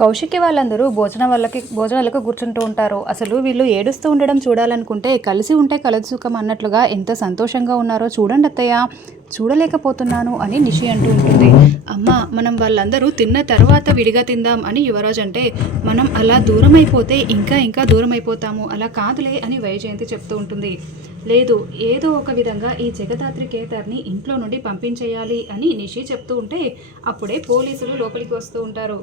కౌశికి వాళ్ళందరూ భోజనం వాళ్ళకి భోజనాలకు కూర్చుంటూ ఉంటారు. అసలు వీళ్ళు ఏడుస్తూ ఉండడం చూడాలనుకుంటే కలిసి ఉంటే కలదు సుఖం అన్నట్లుగా ఎంత సంతోషంగా ఉన్నారో చూడండి అత్తయ్య. చూడలేకపోతున్నాను అని నిషి అంటూ ఉంటుంది. అమ్మ మనం వాళ్ళందరూ తిన్న తర్వాత విడిగా తిందాం అని యువరాజ్ అంటే మనం అలా దూరం అయిపోతే ఇంకా ఇంకా దూరం అయిపోతాము అలా కాదులే అని వైజయంతి చెప్తూ ఉంటుంది. లేదు ఏదో ఒక విధంగా ఈ జగదాత్రి కేతర్ని ఇంట్లో నుండి పంపించేయాలి అని నిషి చెప్తూ ఉంటే అప్పుడే పోలీసులు లోపలికి వస్తూ ఉంటారు.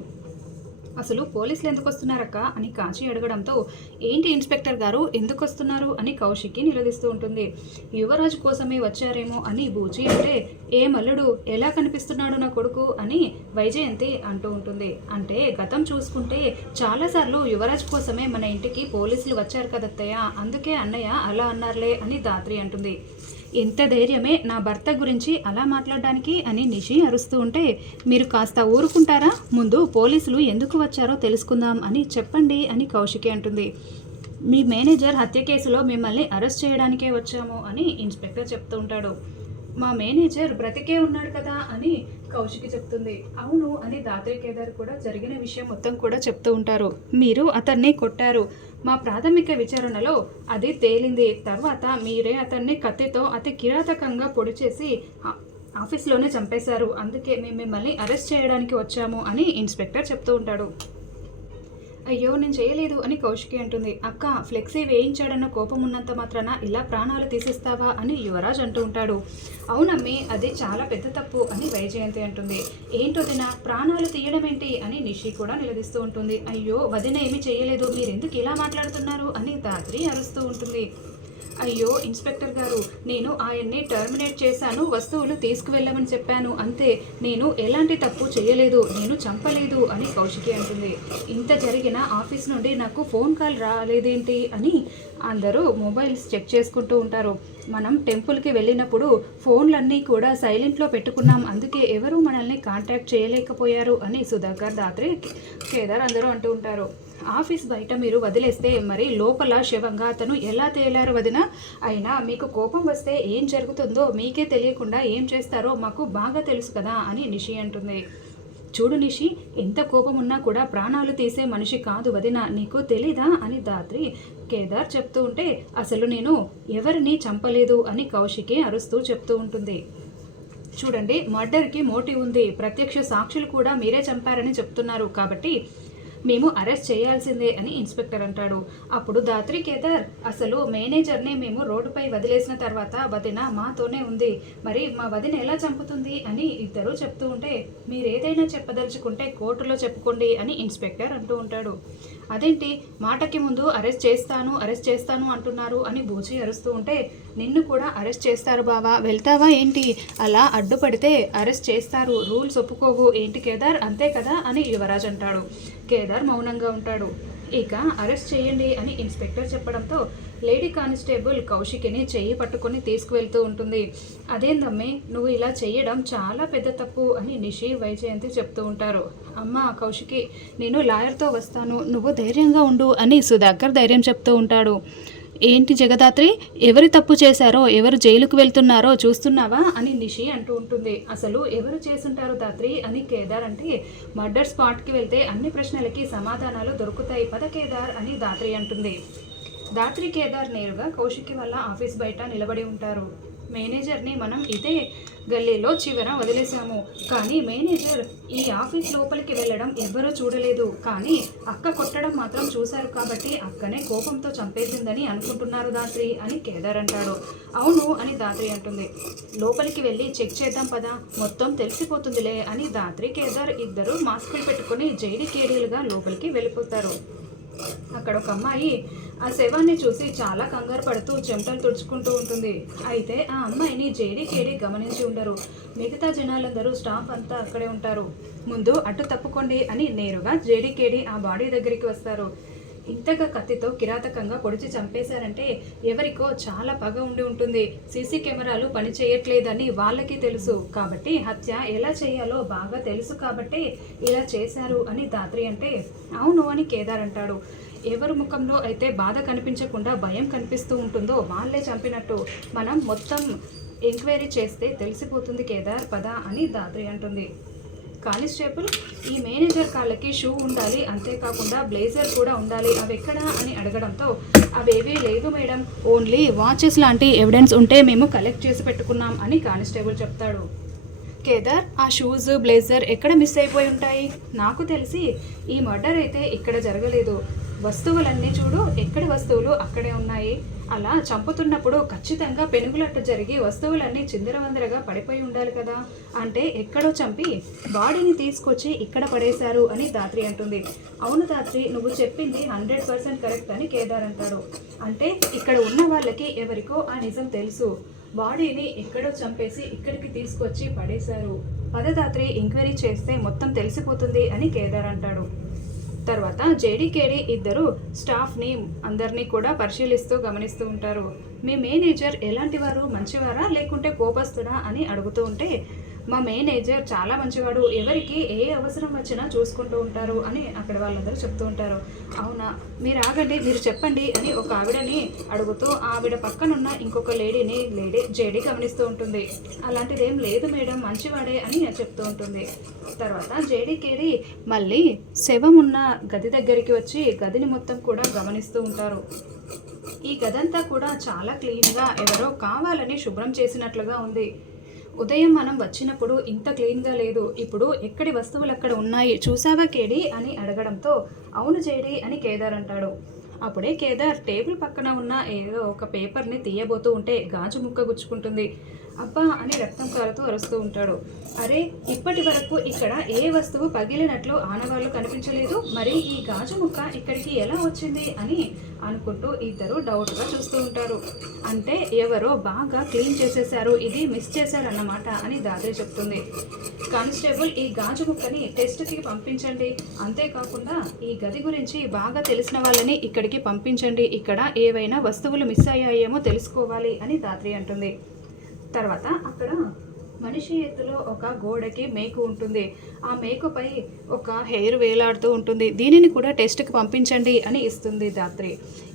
అసలు పోలీసులు ఎందుకు వస్తున్నారక్క అని కాచి అడగడంతో ఏంటి ఇన్స్పెక్టర్ గారు ఎందుకు వస్తున్నారు అని కౌశిక్కి నిలదీస్తూ ఉంటుంది. యువరాజు కోసమే వచ్చారేమో అని బూచి అంటే ఏ మల్లుడు ఎలా కనిపిస్తున్నాడు నా కొడుకు? అని వైజయంతి అంటూ ఉంటుంది. అంటే గతం చూసుకుంటే చాలాసార్లు యువరాజ్ కోసమే మన ఇంటికి పోలీసులు వచ్చారు కదత్తయ్య అందుకే అన్నయ్య అలా అన్నారులే అని దాత్రి అంటుంది. ఎంత ధైర్యమే నా భర్త గురించి అలా మాట్లాడడానికి అని నిషి అరుస్తూ ఉంటే మీరు కాస్త ఊరుకుంటారా? ముందు పోలీసులు ఎందుకు వచ్చారో తెలుసుకుందాం అని చెప్పండి అని కౌశికి అంటుంది. మీ మేనేజర్ హత్య కేసులో మిమ్మల్ని అరెస్ట్ చేయడానికే వచ్చాము అని ఇన్స్పెక్టర్ చెప్తూ ఉంటాడు. మా మేనేజర్ బ్రతికే ఉన్నాడు కదా అని కౌశికి చెప్తుంది అవును అని దాత్రి కేదార్ కూడా జరిగిన విషయం మొత్తం కూడా చెప్తూ ఉంటారు. మీరు అతన్ని కొట్టారు. మా ప్రాథమిక విచారణలో అది తేలింది. తర్వాత మీరే అతన్ని కత్తితో అతి కిరాతకంగా పొడి చేసి ఆఫీస్లోనే చంపేశారు. అందుకే మేము మిమ్మల్ని అరెస్ట్ చేయడానికి వచ్చాము అని ఇన్స్పెక్టర్ చెప్తూ ఉంటాడు. అయ్యో నేను చేయలేదు అని కౌశికి అంటుంది. అక్క ఫ్లెక్సీ వేయించాడన్న కోపం ఉన్నంత మాత్రాన ఇలా ప్రాణాలు తీసిస్తావా అని యువరాజ్ అంటూ ఉంటాడు. అవునమ్మి అది చాలా పెద్ద తప్పు అని వైజయంతి అంటుంది. ఏంటో దిన ప్రాణాలు తీయడం ఏంటి అని నిషి కూడా నిలదీస్తూ ఉంటుంది. అయ్యో వదిన ఏమీ చేయలేదు. మీరెందుకు ఇలా మాట్లాడుతున్నారు అని దాత్రి అరుస్తూ ఉంటుంది. అయ్యో ఇన్స్పెక్టర్ గారు నేను ఆయన్ని టర్మినేట్ చేశాను వస్తువులు తీసుకువెళ్ళమని చెప్పాను. అంతే నేను ఎలాంటి తప్పు చేయలేదు నేను చంపలేదు అని కౌశికి అంటుంది. ఇంత జరిగిన ఆఫీస్ నుండి నాకు ఫోన్ కాల్ రాలేదేంటి అని అందరూ మొబైల్స్ చెక్ చేసుకుంటూ ఉంటారు. మనం టెంపుల్కి వెళ్ళినప్పుడు ఫోన్లన్నీ కూడా సైలెంట్లో పెట్టుకున్నాం. అందుకే ఎవరు మనల్ని కాంటాక్ట్ చేయలేకపోయారు అని సుధాకర్ దాత్రి కేదార్ అందరూ అంటూ ఉంటారు. ఆఫీస్ బయట మీరు వదిలేస్తే మరి లోపల శవంగా అతను ఎలా తేలారు వదిన? అయినా మీకు కోపం వస్తే ఏం జరుగుతుందో మీకే తెలియకుండా ఏం చేస్తారో మాకు బాగా తెలుసు కదా అని నిషి అంటుంది. చూడు నిషి ఎంత కోపం ఉన్నా కూడా ప్రాణాలు తీసే మనిషి కాదు వదిన నీకు తెలీదా అని దాత్రి కేదార్ చెప్తూ ఉంటే అసలు నేను ఎవరిని చంపలేదు అని కౌశికి అరుస్తూ చెప్తూ ఉంటుంది. చూడండి మర్డర్కి మోటివ్ ఉంది. ప్రత్యక్ష సాక్షులు కూడా మీరే చంపారని చెప్తున్నారు కాబట్టి మేము అరెస్ట్ చేయాల్సిందే అని ఇన్స్పెక్టర్ అంటాడు. అప్పుడు దాత్రి కేదార్ అసలు మేనేజర్ని మేము రోడ్డుపై వదిలేసిన తర్వాత వదిన మాతోనే ఉంది. మరి మా వదిన ఎలా చంపుతుంది? అని ఇద్దరూ చెప్తూ ఉంటే మీరేదైనా చెప్పదలుచుకుంటే కోర్టులో చెప్పుకోండి అని ఇన్స్పెక్టర్ అంటూ ఉంటాడు. అదేంటి? మాటకి ముందు అరెస్ట్ చేస్తాను అరెస్ట్ చేస్తాను అంటున్నారు అని బూచి అరుస్తూ ఉంటే నిన్ను కూడా అరెస్ట్ చేస్తారు బావా. వెళ్తావా ఏంటి? అలా అడ్డుపడితే అరెస్ట్ చేస్తారు. రూల్స్ ఒప్పుకోవు ఏంటి కేదార్? అంతే కదా అని యువరాజ్ అంటాడు. కేదార్ మౌనంగా ఉంటాడు. ఇక అరెస్ట్ చేయండి అని ఇన్స్పెక్టర్ చెప్పడంతో లేడీ కానిస్టేబుల్ కౌశికిని చెయ్యి పట్టుకొని తీసుకువెళ్తూ ఉంటుంది. అదేందమ్మే నువ్వు ఇలా చేయడం చాలా పెద్ద తప్పు అని నిషి వైజయంతి చెప్తూ ఉంటారు. అమ్మ కౌశికి నేను లాయర్తో వస్తాను. నువ్వు ధైర్యంగా ఉండు అని సుధాకర్ ధైర్యం చెప్తూ ఉంటాడు. ఏంటి జగదాత్రి? ఎవరి తప్పు చేశారో ఎవరు జైలుకు వెళ్తున్నారో చూస్తున్నావా? అని నిషి అంటూ ఉంటుంది. అసలు ఎవరు చేసుంటారు దాత్రి అని కేదార్ అంటే మర్డర్ స్పాట్కి వెళ్తే అన్ని ప్రశ్నలకి సమాధానాలు దొరుకుతాయి పద కేదార్ అని దాత్రి అంటుంది. దాత్రి కేదార్ నేరుగా కౌశికి వల్ల ఆఫీస్ బయట నిలబడి ఉంటారు. మేనేజర్ని మనం ఇదే గల్లీలో చివర వదిలేశాము. కానీ మేనేజర్ ఈ ఆఫీస్ లోపలికి వెళ్ళడం ఎవ్వరూ చూడలేదు. కానీ అక్క కొట్టడం మాత్రం చూశారు కాబట్టి అక్కనే కోపంతో చంపేసిందని అనుకుంటున్నారు దాత్రి అని కేదార్ అంటాడు. అవును అని దాత్రి అంటుంది. లోపలికి వెళ్ళి చెక్ చేద్దాం పదా మొత్తం తెలిసిపోతుందిలే అని దాత్రి కేదార్ ఇద్దరు మాస్కులు పెట్టుకుని జైలు కేడీలుగా లోపలికి వెళ్ళిపోతారు. అక్కడ ఒక అమ్మాయి ఆ శవాన్ని చూసి చాలా కంగారు పడుతూ చెమటలు తుడుచుకుంటూ ఉంటుంది. అయితే ఆ అమ్మాయిని జేడీకేడీ గమనించి ఉండరు. మిగతా జనాలందరూ స్టాఫ్ అంతా అక్కడే ఉంటారు. ముందు అటు తప్పుకోండి అని నేరుగా జేడీకేడీ ఆ బాడీ దగ్గరికి వస్తారు. ఇంతగా కత్తితో కిరాతకంగా పొడిచి చంపేశారంటే ఎవరికో చాలా పగ ఉండి ఉంటుంది. సీసీ కెమెరాలు పనిచేయట్లేదని వాళ్ళకి తెలుసు. కాబట్టి హత్య ఎలా చేయాలో బాగా తెలుసు కాబట్టి ఇలా చేశారు అని దాత్రి అంటే అవును అని కేదార్ అంటాడు. ఎవరి ముఖంలో అయితే బాధ కనిపించకుండా భయం కనిపిస్తూ ఉంటుందో వాళ్ళే చంపినట్టు. మనం మొత్తం ఎంక్వైరీ చేస్తే తెలిసిపోతుంది కేదార్ పద అని దాత్రి అంటుంది. కానిస్టేబుల్ ఈ మేనేజర్ కాళ్ళకి షూ ఉండాలి. అంతేకాకుండా బ్లేజర్ కూడా ఉండాలి. అవి ఎక్కడా అని అడగడంతో అవేవీ లేవు మేడం. ఓన్లీ వాచెస్ లాంటి ఎవిడెన్స్ ఉంటే మేము కలెక్ట్ చేసి పెట్టుకున్నాం అని కానిస్టేబుల్ చెప్తాడు. కేదార్ ఆ షూస్ బ్లేజర్ ఎక్కడ మిస్ అయిపోయి ఉంటాయి? నాకు తెలిసి ఈ మర్డర్ అయితే ఇక్కడ జరగలేదు. వస్తువులన్నీ చూడు ఎక్కడి వస్తువులు అక్కడే ఉన్నాయి. అలా చంపుతున్నప్పుడు ఖచ్చితంగా పెనుగులట్టు జరిగి వస్తువులన్నీ చిందరవందరగా పడిపోయి ఉండాలి కదా. అంటే ఎక్కడో చంపి బాడీని తీసుకొచ్చి ఇక్కడ పడేశారు అని దాత్రి అంటుంది. అవును దాత్రి నువ్వు చెప్పింది హండ్రెడ్ పర్సెంట్ కరెక్ట్ అని కేదార్ అంటాడు. అంటే ఇక్కడ ఉన్న వాళ్ళకి ఎవరికో ఆ నిజం తెలుసు. బాడీని ఎక్కడో చంపేసి ఇక్కడికి తీసుకొచ్చి పడేశారు. పదదాత్రి ఎంక్వైరీ చేస్తే మొత్తం తెలిసిపోతుంది అని కేదార్ అంటాడు. తర్వాత జేడీకేడి ఇద్దరు స్టాఫ్ని అందరినీ కూడా పరిశీలిస్తూ గమనిస్తూ ఉంటారు. మీ మేనేజర్ ఎలాంటి వారు? మంచివారా? లేకుంటే కోపస్తుడా? అని అడుగుతూ ఉంటే మా మేనేజర్ చాలా మంచివాడు. ఎవరికి ఏ అవసరం వచ్చినా చూసుకుంటూ ఉంటారు అని అక్కడ వాళ్ళందరూ చెప్తూ ఉంటారు. అవునా? మీరు ఆగండి మీరు చెప్పండి అని ఒక ఆవిడని అడుగుతూ ఆవిడ పక్కనున్న ఇంకొక లేడీని లేడీ జేడీ గమనిస్తూ ఉంటుంది. అలాంటిదేం లేదు మేడం మంచివాడే అని చెప్తూ ఉంటుంది. తర్వాత జేడీ కేడి మళ్ళీ శవం ఉన్న గది దగ్గరికి వచ్చి గదిని మొత్తం కూడా గమనిస్తూ ఉంటారు. ఈ గదంతా కూడా చాలా క్లీన్గా ఎవరో కావాలని శుభ్రం చేసినట్లుగా ఉంది. ఉదయం మనం వచ్చినప్పుడు ఇంత క్లీన్గా లేదు ఇప్పుడు ఎక్కడి వస్తువులు అక్కడ ఉన్నాయి చూసావా కేడి? అని అడగడంతో అవును జేడి అని కేదార్ అంటాడు. అప్పుడే కేదార్ టేబుల్ పక్కన ఉన్న ఏదో ఒక పేపర్ని తీయబోతూ ఉంటే గాజు ముక్క గుచ్చుకుంటుంది. అబ్బా అని రక్తం కారుతూ అరుస్తూ ఉంటాడు. అరే ఇప్పటి వరకు ఇక్కడ ఏ వస్తువు పగిలినట్లు ఆనవాళ్ళు కనిపించలేదు. మరి ఈ గాజు ముక్క ఇక్కడికి ఎలా వచ్చింది అని అనుకుంటూ ఇద్దరు డౌట్గా చూస్తూ ఉంటారు. అంటే ఎవరో బాగా క్లీన్ చేసేసారు ఇది మిస్ చేశారన్నమాట అని దాద్రి చెప్తుంది. కానిస్టేబుల్ ఈ గాజు ముక్కని టెస్ట్కి పంపించండి. అంతేకాకుండా ఈ గది గురించి బాగా తెలిసిన వాళ్ళని ఇక్కడికి పంపించండి. ఇక్కడ ఏవైనా వస్తువులు మిస్ అయ్యాయేమో తెలుసుకోవాలి అని దాత్రి అంటుంది. తర్వాత అక్కడ మనిషి ఎత్తులో ఒక గోడకి మేకు ఉంటుంది. ఆ మేకుపై ఒక హెయిర్ వేలాడుతూ ఉంటుంది. దీనిని కూడా టెస్ట్కి పంపించండి అని ఇస్తుంది దాత్రి.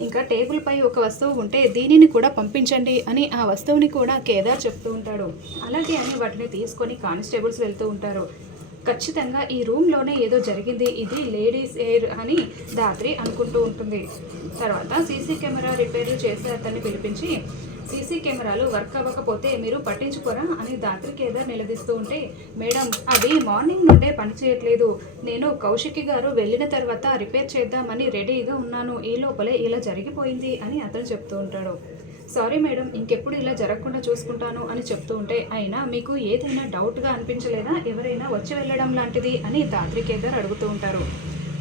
ఇంకా టేబుల్పై ఒక వస్తువు ఉంటే దీనిని కూడా పంపించండి అని ఆ వస్తువుని కూడా కేదార్ చెప్తూ ఉంటాడు. అలాగే అని వాటిని తీసుకొని కానిస్టేబుల్స్ వెళ్తూ ఉంటారు. ఖచ్చితంగా ఈ రూమ్లోనే ఏదో జరిగింది. ఇది లేడీస్ ఎయిర్ అని దాత్రి అనుకుంటూ ఉంటుంది. తర్వాత సీసీ కెమెరా రిపేర్లు చేసే అతన్ని పిలిపించి సీసీ కెమెరాలు వర్క్ అవ్వకపోతే మీరు పట్టించుకోరా అని దాత్రికేదర్ నిలదీస్తూ ఉంటే మేడం అది మార్నింగ్ నుండే పనిచేయట్లేదు నేను కౌశికి గారు వెళ్ళిన తర్వాత రిపేర్ చేద్దామని రెడీగా ఉన్నాను. ఈ లోపలే ఇలా జరిగిపోయింది అని అతను చెప్తూ ఉంటాడు. సారీ మేడం ఇంకెప్పుడు ఇలా జరగకుండా చూసుకుంటాను అని చెప్తూ ఉంటే అయినా మీకు ఏదైనా డౌట్గా అనిపించలేదా? ఎవరైనా వచ్చి వెళ్ళడం లాంటిది అని దాత్రికేదర్ అడుగుతూ ఉంటారు.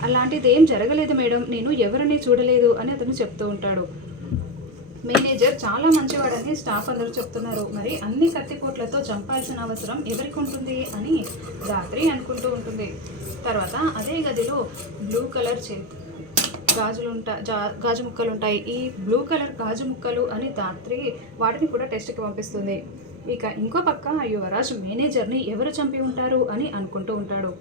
అలాంటిది ఏం జరగలేదు మేడం. నేను ఎవరిని చూడలేదు అని అతను చెప్తూ ఉంటాడు. మేనేజర్ చాలా మంచివాడని స్టాఫ్ అందరూ చెప్తున్నారు. మరి అన్ని కత్తిపోట్లతో చంపాల్సిన అవసరం ఎవరికి ఉంటుంది అని రాత్రి అనుకుంటూ ఉంటుంది. తర్వాత అదే గదిలో బ్లూ కలర్ చే గాజులు ఉంటాయి గాజు ముక్కలు ఉంటాయి ఈ బ్లూ కలర్ గాజు ముక్కలు అని రాత్రి వాటిని కూడా టెస్ట్కి పంపిస్తుంది. ఇక ఇంకో పక్క యువరాజ్ మేనేజర్ని ఎవరు చంపి ఉంటారు అని అనుకుంటూ ఉంటాడు.